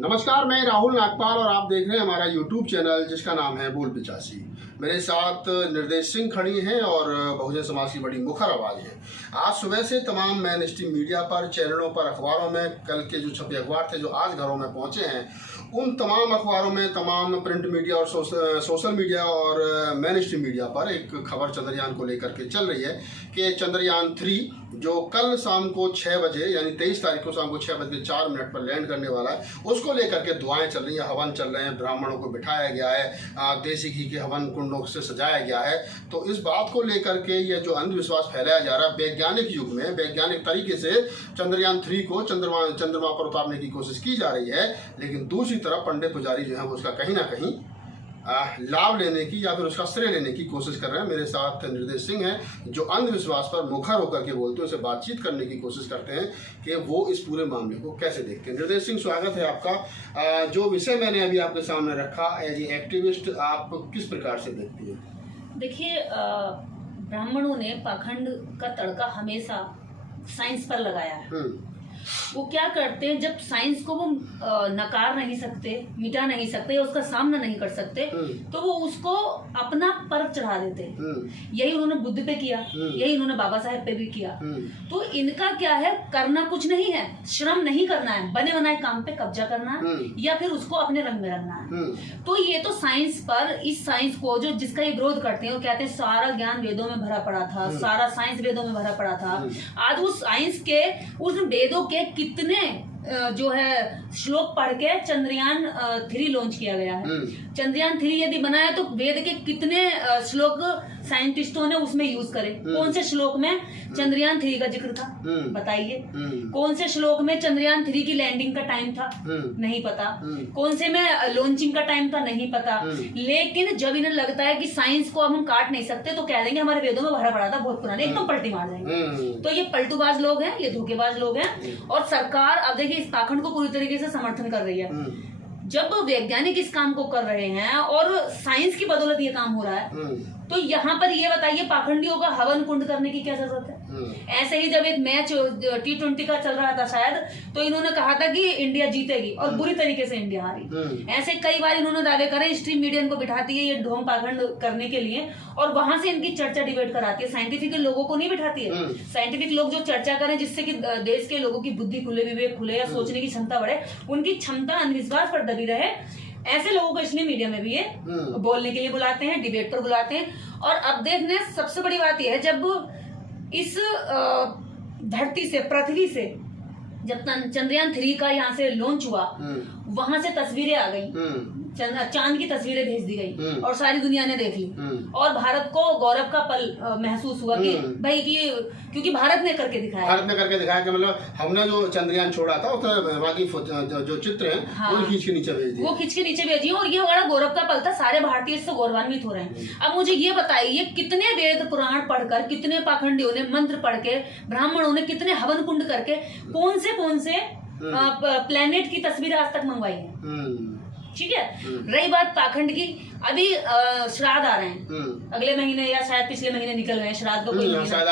नमस्कार, मैं राहुल नागपाल और आप देख रहे हैं हमारा YouTube चैनल जिसका नाम है बोल पिचासी। मेरे साथ निर्देश सिंह खड़ी हैं और बहुजन समाज की बड़ी मुखर आवाज़ है। आज सुबह से तमाम मेन स्ट्रीम मीडिया पर, चैनलों पर, अखबारों में कल के जो छपे अखबार थे जो आज घरों में पहुंचे हैं, उन तमाम अखबारों में, तमाम प्रिंट मीडिया और सोशल मीडिया और मेन स्ट्रीम मीडिया पर एक खबर चंद्रयान को लेकर के चल रही है कि चंद्रयान 3 जो कल शाम को 6 बजे यानी 23 तारीख को शाम को 6:04 पर लैंड करने वाला है, उसको लेकर के दुआएं चल रही हैं, हवन चल रहे हैं, ब्राह्मणों को बिठाया गया है, देसी घी के हवन कुंडों से सजाया गया है। तो इस बात को लेकर के ये जो अंधविश्वास फैलाया जा रहा है, वैज्ञानिक युग में वैज्ञानिक तरीके से चंद्रयान 3 को चंद्रमा पर उतारने की कोशिश की जा रही है, लेकिन दूसरी तरफ पंडित पुजारी जो है वो उसका कहीं ना कहीं लाभ लेने की या फिर उसका श्रेय लेने की कोशिश कर रहे हैं। मेरे साथ निर्देश सिंह हैं जो अंधविश्वास पर मुखर होकर के बोलते हैं, उससे बातचीत करने की कोशिश करते हैं कि वो इस पूरे मामले को कैसे देखते हैं। निर्देश सिंह, स्वागत है आपका। जो विषय मैंने अभी आपके सामने रखा, एज ए एक्टिविस्ट आप किस प्रकार से देखती हैं? देखिए, ब्राह्मणों ने पाखंड का तड़का हमेशा साइंस पर लगाया है। वो क्या करते हैं, जब साइंस को वो नकार नहीं सकते, मिटा नहीं सकते या उसका सामना नहीं कर सकते, तो वो उसको अपना पर्व चढ़ा देते हैं। यही उन्होंने बुद्ध पे किया, यही उन्होंने बाबा साहेब पे भी किया। तो इनका क्या है, करना कुछ नहीं है, श्रम नहीं करना है, बने बनाए काम पे कब्जा करना है या फिर उसको अपने रंग में रंगना है। तो ये तो साइंस पर, इस साइंस को जो जिसका ये विरोध करते हैं, वो कहते हैं सारा ज्ञान वेदों में भरा पड़ा था, सारा साइंस वेदों में भरा पड़ा था। आज उस साइंस के, उस वेदों के कितने जो है श्लोक पढ़ के चंद्रयान 3 लॉन्च किया गया है। चंद्रयान 3 यदि बनाया तो वेद के कितने श्लोक साइंटिस्टों ने उसमें यूज करे। कौन से श्लोक में चंद्रयान 3 का जिक्र था, बताइए। कौन से श्लोक में चंद्रयान 3 की लैंडिंग का टाइम था, नहीं पता। कौन से में लॉन्चिंग का टाइम था, नहीं पता। लेकिन जब इन्हें लगता है कि साइंस को अब हम काट नहीं सकते, तो कह देंगे हमारे वेदों में भरा पड़ा था, बहुत पुराने, एकदम पलटी मार देंगे। तो ये पलटूबाज लोग हैं, ये धोखेबाज लोग हैं। और सरकार अब देखिए इस पाखंड को पूरी तरीके से समर्थन कर रही है। जब वैज्ञानिक इस काम को कर रहे हैं और साइंस की बदौलत ये काम हो रहा है, तो यहाँ पर ये बताइए पाखंडियों का हवन कुंड करने की क्या जरूरत है? ऐसे ही जब एक मैच T20 का चल रहा था शायद, तो इन्होंने कहा था कि इंडिया जीतेगी और बुरी तरीके से इंडिया हारी। ऐसे कई बार इन्होंने दावे करे, स्ट्रीम मीडिया इनको बिठाती है ये ढोंग पाखंड करने के लिए, और वहां से इनकी चर्चा डिबेट कराती है। साइंटिफिक लोगों को नहीं बिठाती है। साइंटिफिक लोग जो चर्चा करें जिससे कि देश के लोगों की बुद्धि खुले, विवेक खुले या सोचने की क्षमता बढ़े, उनकी क्षमता अंधविश्वास पर दबी रहे, ऐसे लोगों को इसलिए मीडिया में भी ये बोलने के लिए बुलाते हैं, डिबेट पर बुलाते हैं। और अब देखने सबसे बड़ी बात यह है, जब इस धरती से, पृथ्वी से जब चंद्रयान 3 का यहाँ से लॉन्च हुआ, वहां से तस्वीरें आ गई, चांद की तस्वीरें भेज दी गई और सारी दुनिया ने देख ली, और भारत को गौरव का पल महसूस हुआ कि भाई कि क्योंकि भारत ने करके दिखाया कि मतलब हमने जो चंद्रयान छोड़ा था उसमें बाकी जो चित्र हैं, हाँ, वो खींच के नीचे भेज दिए, वो खींच के नीचे भेजिए, और ये बड़ा गौरव का पल था। सारे भारतीय इससे गौरवान्वित हो रहे हैं। अब मुझे ये बताइए, कितने वेद पुराण पढ़कर, कितने पाखंडियों ने मंत्र पढ़ के, ब्राह्मणों ने कितने हवन कुंड करके कौन से प्लेनेट की तस्वीर आज तक मंगवाई है? ठीक है। रही बात पाखंड की, अभी श्राद्ध आ रहे हैं अगले महीने या शायद पिछले महीने निकल रहे हैं। श्राद्ध को कोई शायद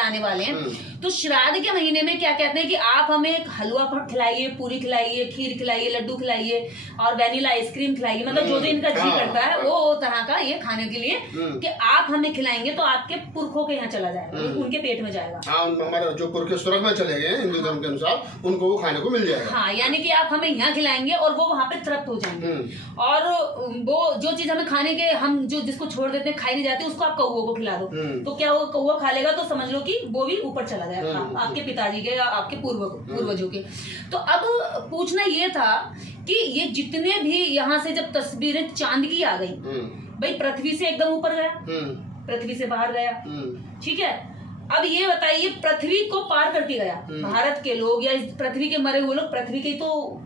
आने वाले हैं। तो श्राद्ध के महीने में क्या कहते हैं कि आप हमें एक हलवा खिलाइए, पूरी खिलाइए, खीर खिलाइए, लड्डू खिलाइए और वैनिला आइसक्रीम खिलाइए, मतलब जो इनका जी करता है वो तरह का ये खाने के लिए कि आप हमें खिलाएंगे तो आपके पुरखों के यहाँ चला जाएगा, उनके पेट में जाएगा। हमारे जो पुरखे स्वर्ग में चले गए हिंदू धर्म के अनुसार, उनको वो खाने को मिल जाएगा। हाँ, यानी कि आप हमें यहाँ खिलाएंगे और वो वहाँ पे तृप्त हो जाएंगे। और वो जो चीज हमें खाने के, हम जो जिसको छोड़ देते हैं, खाई नहीं जाती, उसको आप कौओं को खिला दो, तो क्या वो कौआ खा लेगा, तो समझ लो कि वो भी ऊपर चला जाएगा, आपके पिताजी के या आपके पूर्वजों के। तो अब पूछना ये था कि ये जितने भी यहाँ से जब तस्वीरें चांद की आ गई, भाई पृथ्वी से एकदम ऊपर गया, पृथ्वी से बाहर गया, ठीक है। अब ये बताइए, पृथ्वी को पार करके गया, भारत के लोग या पृथ्वी के मरे हुए लोग पृथ्वी के तो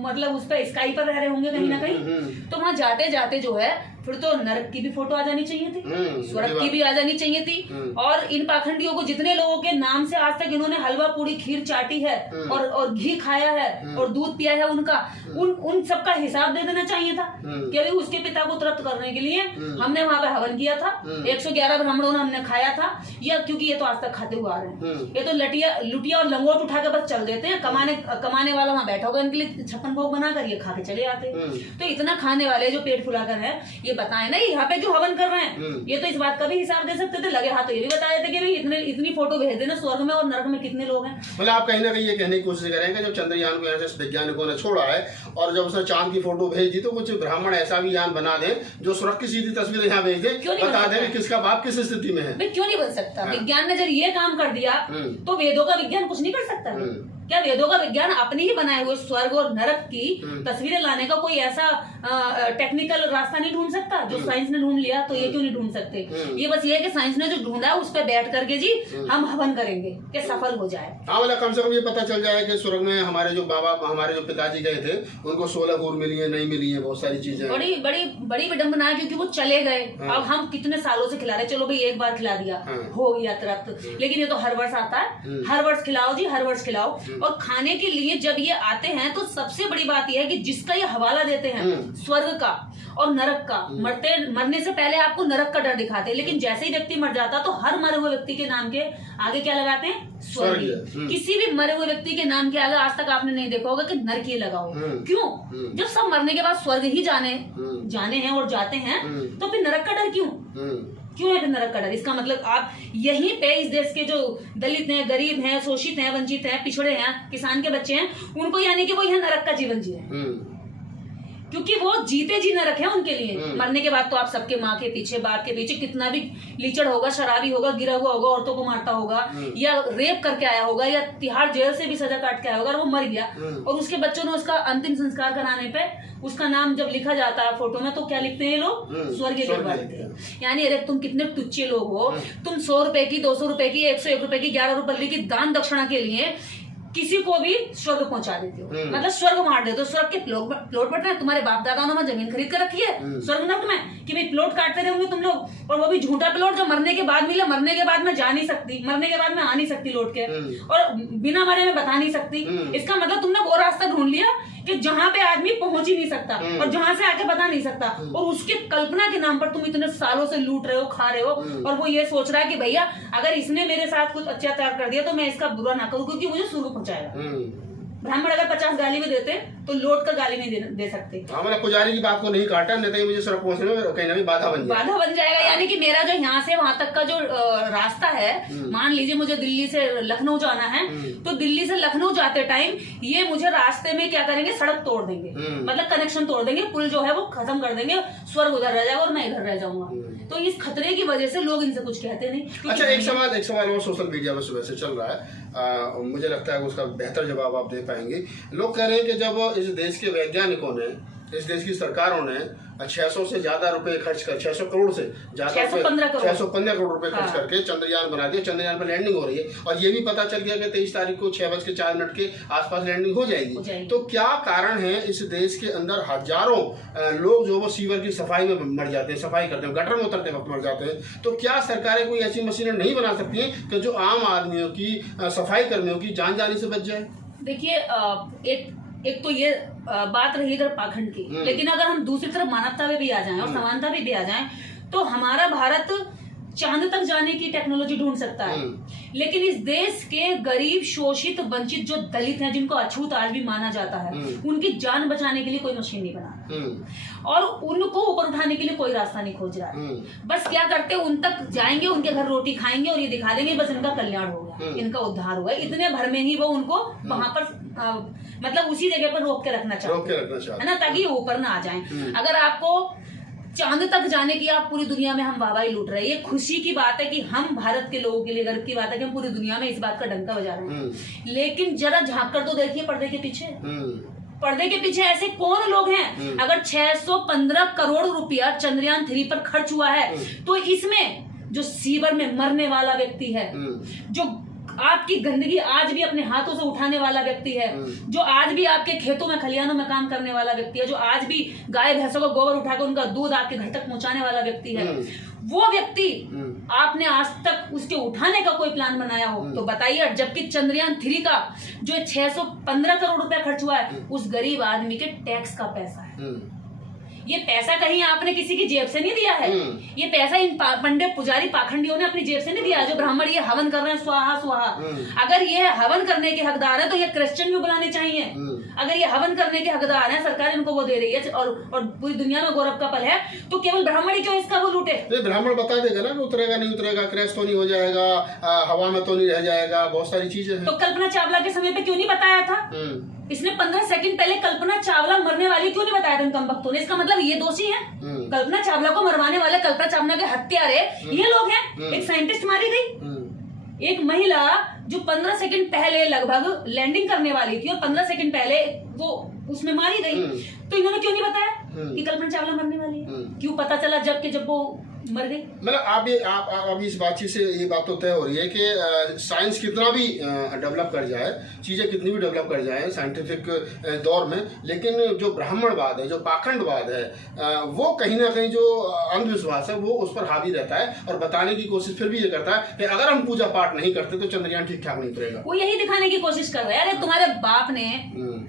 मतलब उस पर स्काई पर रह रहे होंगे कहीं ना कहीं, तो वहां जाते जाते जो है फिर तो नरक की भी फोटो आ जानी चाहिए थी, स्वर्ग की भी आ जानी चाहिए थी। और इन पाखंडियों को, जितने लोगों के नाम से आज तक इन्होंने हलवा पूरी खीर चाटी है और घी खाया है और दूध पिया है, उन सबका हिसाब दे देना चाहिए था कि अभी उसके पिता को तृप्त करने के लिए हमने वहां पे हवन किया था, 111 ब्राह्मणों ने हमने खाया था, या क्योंकि ये तो आज तक खाते हुए आ रहे हैं। ये तो लुटिया और लंगोट उठा के बस चल देते हैं, कमाने वाला वहां बैठा होगा हवन के लिए 56 भोग बनाकर ये खा के चले आते हैं। तो इतना खाने वाले जो पेट फुलाकर है, ये बताएं ना यहाँ पे जो हवन कर रहे हैं, ये तो इस बात का भी हिसाब दे सकते थे। लगे हाथ तो ये भी बता देते कि भाई इतनी फोटो भेज देना स्वर्ग में और नरक में कितने लोग हैं। मतलब आप कहीं ना कहीं ये कहने की कोशिश करेंगे जब चंद्रयान को यहाँ से वैज्ञानिकों ने छोड़ा है और जब उसने चांद की फोटो भेज दी तो कुछ ब्राह्मण ऐसा भी यान बना दे जो स्वर्ग की सीधी तस्वीर यहाँ भेज दे, बता दे किसका बाप किस स्थिति में है। क्यों नहीं बन सकता? विज्ञान ने जब ये काम कर दिया तो वेदों का विज्ञान कुछ नहीं कर सकता? क्या वेदों का विज्ञान अपने ही बनाए हुए स्वर्ग और नरक की तस्वीरें लाने का कोई ऐसा टेक्निकल रास्ता नहीं ढूंढ सकता जो साइंस ने ढूंढ लिया? तो ये क्यों नहीं ढूंढ सकते? ये बस ये है कि साइंस ने जो ढूंढा है उस पर बैठ करके जी हम हवन करेंगे कि सफल हो जाए। हाँ, मतलब कम से कम ये पता चल जाए कि स्वर्ग में हमारे जो हमारे जो पिताजी गए थे उनको 16 हूर मिली है, नहीं मिली है, बहुत सारी चीजें बड़ी बड़ी बड़ी विडम्बना है क्योंकि वो चले गए। अब हम कितने सालों से खिला रहे, चलो भाई एक बार खिला दिया हो गया तृप्त, लेकिन ये तो हर वर्ष आता है, हर वर्ष खिलाओ जी, हर वर्ष खिलाओ। और खाने के लिए जब ये आते हैं तो सबसे बड़ी बात यह है कि जिसका ये हवाला देते हैं स्वर्ग का और नरक का, मरने से पहले आपको नरक का डर दिखाते हैं, लेकिन जैसे ही व्यक्ति मर जाता तो हर मरे हुए व्यक्ति के नाम के आगे क्या लगाते हैं? स्वर्ग। किसी भी मरे हुए व्यक्ति के नाम के आगे आज तक आपने नहीं देखा होगा कि नरकीय लगाओ। क्यों? जब सब मरने के बाद स्वर्ग ही जाने हैं और जाते हैं तो फिर नरक का डर क्यों है? फिर नरक का डर, इसका मतलब आप यहीं पे इस देश के जो दलित हैं, गरीब हैं, शोषित हैं, वंचित हैं, पिछड़े हैं, किसान के बच्चे हैं, उनको यानी कि वो यहाँ नरक का जीवन जी रहे हैं क्योंकि वो जीते जी न रखे उनके लिए। मरने के बाद तो आप सबके माँ के पीछे, बाप के पीछे कितना भी लीचड़ होगा, शराबी होगा, गिरा हुआ होगा, औरतों को मारता होगा या रेप करके आया होगा या तिहाड़ जेल से भी सजा काट के आया होगा और वो मर गया और उसके बच्चों ने उसका अंतिम संस्कार कराने पे उसका नाम जब लिखा जाता है फोटो में तो क्या लिखते हैं लोग? स्वर्गीय लिखवा देते हैं। यानी अरे तुम कितने टुच्चे लोग हो, तुम 100 रुपए की, 200 रुपए की, 101 रुपए की, 11 रुपए की दान दक्षिणा के लिए किसी को भी स्वर्ग पहुंचा देते हो, मतलब स्वर्ग मार देते हो। स्वर्ग के प्लॉट बट रहे, तुम्हारे बाप दादाओं ने जमीन खरीद कर रखी है स्वर्ग नर्क में कि भाई प्लॉट काटते रहेंगे तुम लोग, और वो भी झूठा प्लॉट जो मरने के बाद मिला, मरने के बाद में जा नहीं सकती, मरने के बाद में आ नहीं सकती लौट के, और बिना मरे में बता नहीं सकती। इसका मतलब तुमने वो रास्ता ढूंढ लिया कि जहां पे आदमी पहुंच ही नहीं सकता और जहां से आके बता नहीं सकता, और उसके कल्पना के नाम पर तुम इतने सालों से लूट रहे हो, खा रहे हो, और वो ये सोच रहा है कि भैया अगर इसने मेरे साथ कुछ अत्याचार कर दिया तो मैं इसका बुरा ना करूं क्योंकि मुझे स्वर्ग पहुंचाएगा। ब्राह्मण अगर 50 गाली भी देते तो लौट कर गाली नहीं दे सकते। हाँ, मतलब पुजारी की बात को नहीं काटा, नहीं तो मुझे स्वर्ग पहुंचने में कहीं ना कहीं बाधा बन जाएगा। यानी कि मेरा जो यहाँ से वहां तक का जो रास्ता है, मान लीजिए मुझे दिल्ली से लखनऊ जाना है तो दिल्ली से लखनऊ जाते टाइम ये मुझे रास्ते में क्या करेंगे? सड़क तोड़ देंगे, मतलब कनेक्शन तोड़ देंगे, पुल जो है वो खत्म कर देंगे, स्वर्ग उधर रह जाएगा और मैं इधर रह जाऊंगा। तो इस खतरे की वजह से लोग इनसे कुछ कहते नहीं। अच्छा, एक सवाल और सोशल मीडिया में सुबह से चल रहा है, मुझे लगता है उसका बेहतर जवाब आप दे पाएंगे। लोग कह रहे हैं कि जब इस देश के वैज्ञानिकों ने, इस देश की सरकारों ने 600 से ज्यादा रुपए खर्च कर, 600 करोड़ से ज्यादा 615 करोड़ रुपए खर्च करके चंद्रयान बना दिया, चंद्रयान पर लैंडिंग हो रही है और ये भी पता चल गया कि 23 तारीख को 6:04 के आसपास लैंडिंग हो जाएगी। तो क्या कारण है इस देश के अंदर हजारों लोग जो वो सीवर की सफाई में मर जाते हैं, सफाई करते हैं, गटर में उतरते वक्त मर जाते हैं, तो क्या सरकारें कोई ऐसी मशीनें नहीं बना सकती हैं कि जो आम आदमियों की, सफाई कर्मियों की जान जाने से बच जाए? देखिए, एक तो ये बात रही इधर पाखंड की, लेकिन अगर हम दूसरी तरफ मानवता में भी आ जाएं और समानता में भी आ जाएं तो हमारा भारत चांद तक जाने की टेक्नोलॉजी ढूंढ सकता है, लेकिन इस देश के गरीब, शोषित, वंचित जो दलित हैं, जिनको अछूत आज भी माना जाता है, उनकी जान बचाने के लिए कोई मशीन नहीं बना और उनको ऊपर उठाने के लिए कोई रास्ता नहीं खोज रहा है। बस क्या करते हैं, उन तक जाएंगे, उनके घर रोटी खाएंगे और ये दिखा देंगे बस इनका कल्याण हो गया, इनका उद्धार हुआ। इतने भर में ही वो उनको वहां पर मतलब उसी जगह पर रोक के रखना चाहते है ना, ताकि ऊपर ना आ जाए। अगर आपको चांद तक जाने की, आप पूरी दुनिया में हम वाहवाही लूट रहे हैं, ये खुशी की बात है कि हम भारत के लोगों के लिए गर्व की बात है कि हम पूरी दुनिया में इस बात का डंका बजा रहे हैं, लेकिन जरा झांक कर तो देखिए पर्दे के पीछे ऐसे कौन लोग हैं? अगर 615 करोड़ रुपया चंद्रयान 3 पर खर्च हुआ है तो इसमें जो सीवर में मरने वाला व्यक्ति है, जो आपकी गंदगी आज भी अपने हाथों से उठाने वाला व्यक्ति है, जो आज भी आपके खेतों में, खलिहानों में काम करने वाला व्यक्ति है, जो आज भी गाय भैंसों का गोबर उठाकर उनका दूध आपके घर तक पहुंचाने वाला व्यक्ति है, वो व्यक्ति आपने आज तक उसके उठाने का कोई प्लान बनाया हो तो बताइए। जबकि चंद्रयान 3 का जो 615 करोड़ रुपया खर्च हुआ है उस गरीब आदमी के टैक्स का पैसा है। ये पैसा कहीं आपने किसी की जेब से नहीं दिया है, ये पैसा इन पंडित पुजारी पाखंडियों ने अपनी जेब से नहीं दिया है। जो ब्राह्मण ये हवन कर रहे हैं स्वाहा स्वाहा, अगर ये हवन करने के हकदार है तो ये क्रिश्चियन भी बुलाने चाहिए, अगर ये हवन करने के हकदार हैं, सरकार इनको वो दे रही है और पूरी दुनिया में गौरव का पल है, तो केवल ब्राह्मण ही क्यों इसका वो लूटे? ब्राह्मण बता देगा ना कि उतरेगा नहीं उतरेगा, क्रैश तो नहीं हो जाएगा, हवा में तो नहीं रह जाएगा, बहुत सारी चीजें हैं। तो कल्पना चावला के समय पे क्यों नहीं बताया था? इसने 15 सेकंड पहले कल्पना चावला मरने वाली क्यों नहीं बताया था इन कम भक्तों ने? इसका मतलब ये दोषी है। कल्पना चावला को मरवाने वाले, कल्पना चावला के हत्यारे ये लोग हैं। एक साइंटिस्ट मारी गई, एक महिला जो 15 सेकंड पहले लगभग लैंडिंग करने वाली थी और 15 सेकंड पहले वो उसमें मारी गई। तो इन्होंने क्यों नहीं बताया कि कल्पना चावला मरने वाली है? क्यों पता चला जब वो मर गई? मतलब आप इस बातचीत से ये बात तो तय हो रही है कि साइंस कितना भी डेवलप कर जाए, चीज़ें कितनी भी डेवलप कर जाए साइंटिफिक दौर में, लेकिन जो ब्राह्मणवाद है, जो पाखंडवाद है, वो कहीं ना कहीं जो अंधविश्वास है वो उस पर हावी रहता है और बताने की कोशिश फिर भी ये करता है कि अगर हम पूजा पाठ नहीं करते तो चंद्रयान ठीक ठाक नहीं उतरेगा। वो यही दिखाने की कोशिश कर रहे हैं, अरे तुम्हारे बाप ने,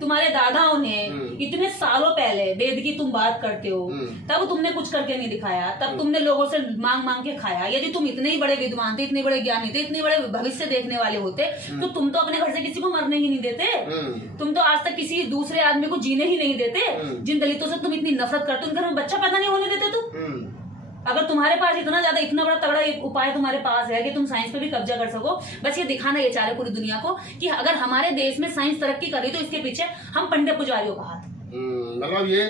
तुम्हारे दादाओं ने इतने सालों पहले वेद की तुम बात करते हो, तब तुमने कुछ करके नहीं दिखाया, तब तुमने लोगों से मांग मांग के खाया। यदि तुम इतने ही बड़े विद्वान थे, इतने बड़े ज्ञानी थे, इतने बड़े भविष्य देखने वाले होते, तो तुम तो अपने घर से किसी को मरने ही नहीं देते। तुम तो आज तक किसी दूसरे आदमी को जीने ही नहीं देते। जिन दलितों से तुम इतनी नफरत करते, उनके घर में बच्चा पैदा नहीं होने देते तुम। अगर तुम्हारे पास इतना बड़ा तगड़ा उपाय तुम्हारे पास है कि तुम साइंस पे भी कब्जा कर सको, बस ये दिखाना ये चाह रहे पूरी दुनिया को कि अगर हमारे देश में साइंस तरक्की करी तो इसके पीछे हम पंडित पुजारियों का हाथ। मतलब ये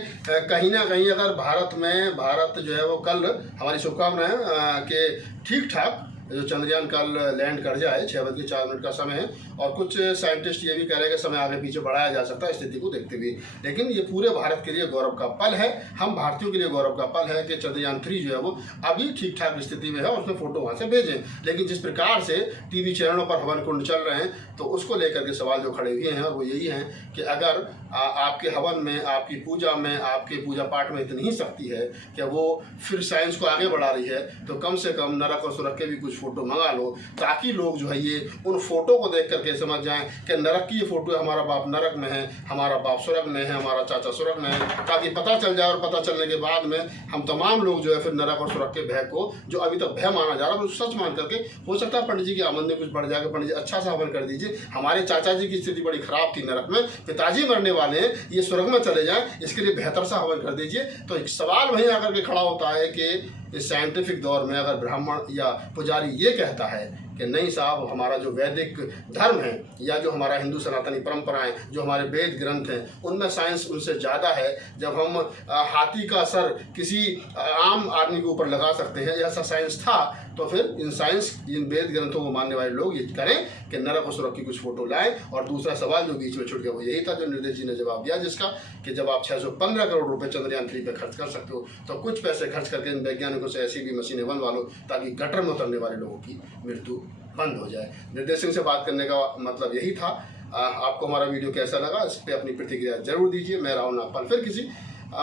कहीं ना कहीं अगर भारत जो है वो कल, हमारी शुभकामना है कि ठीक ठाक जो चंद्रयान कल लैंड कर जाए। 6:04 का समय है और कुछ साइंटिस्ट ये भी कह रहे हैं कि समय आगे पीछे बढ़ाया जा सकता है स्थिति को देखते हुए, लेकिन ये पूरे भारत के लिए गौरव का पल है, हम भारतीयों के लिए गौरव का पल है कि चंद्रयान 3 जो है वो अभी ठीक ठाक स्थिति में है और उसमें फोटो वहाँ से भेजें। लेकिन जिस प्रकार से टीवी चैनलों पर हवन कुंड चल रहे हैं तो उसको लेकर के सवाल जो खड़े हुए हैं और वो यही हैं कि अगर आपके हवन में, आपकी पूजा में, आपके पूजा पाठ में इतनी ही शक्ति है कि वो फिर साइंस को आगे बढ़ा रही है, तो कम से कम नरक और सुरक के भी कुछ फोटो मंगा लो, ताकि लोग जो है ये उन फोटो को देख करके समझ जाएं कि नरक की ये फोटो है, हमारा बाप नरक में है, हमारा बाप स्वर्ग में है, हमारा चाचा स्वर्ग में है, ताकि पता चल जाए और पता चलने के बाद में हम तमाम लोग जो है फिर नरक और स्वर्ग के भय को, जो अभी तक भय माना जा रहा है, सच मान करके, हो सकता है पंडित जी की आमदनी कुछ बढ़ जाएगा, पंडित जी अच्छा सा हवन कर दीजिए। हमारे चाचा जी की स्थिति बड़ी खराब थी नरक में, पिताजी मरने वाले हैं, ये स्वर्ग में चले जाएं, इसके लिए बेहतर सा हवन कर दीजिए। तो एक सवाल वहीं आकर के खड़ा होता है कि इस साइंटिफिक दौर में अगर ब्राह्मण या पुजारी ये कहता है कि नहीं साहब, हमारा जो वैदिक धर्म है या जो हमारा हिंदू सनातनी परंपराएं, जो हमारे वेद ग्रंथ हैं, उनमें साइंस उनसे ज़्यादा है, जब हम हाथी का सर किसी आम आदमी के ऊपर लगा सकते हैं, ऐसा साइंस था, तो फिर इन वेद ग्रंथों को मानने वाले लोग ये करें कि नरक और सुरक की कुछ फोटो लाएं। और दूसरा सवाल जो बीच में छूट गया वो यही था जो निर्देश जी ने जवाब दिया, जिसका कि जब आप 615 करोड़ रुपए चंद्रयान 3 पे खर्च कर सकते हो तो कुछ पैसे खर्च करके इन वैज्ञानिकों से ऐसी भी मशीनें बनवा लो ताकि गटर में उतरने वाले लोगों की मृत्यु बंद हो जाए। निर्देश सिंह से बात करने का मतलब यही था। आपको हमारा वीडियो कैसा लगा, इस पर अपनी प्रतिक्रिया जरूर दीजिए। मैं राहुल नागपाल फिर किसी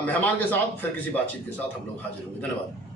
मेहमान के साथ, फिर किसी बातचीत के साथ हम लोग हाजिर होंगे। धन्यवाद।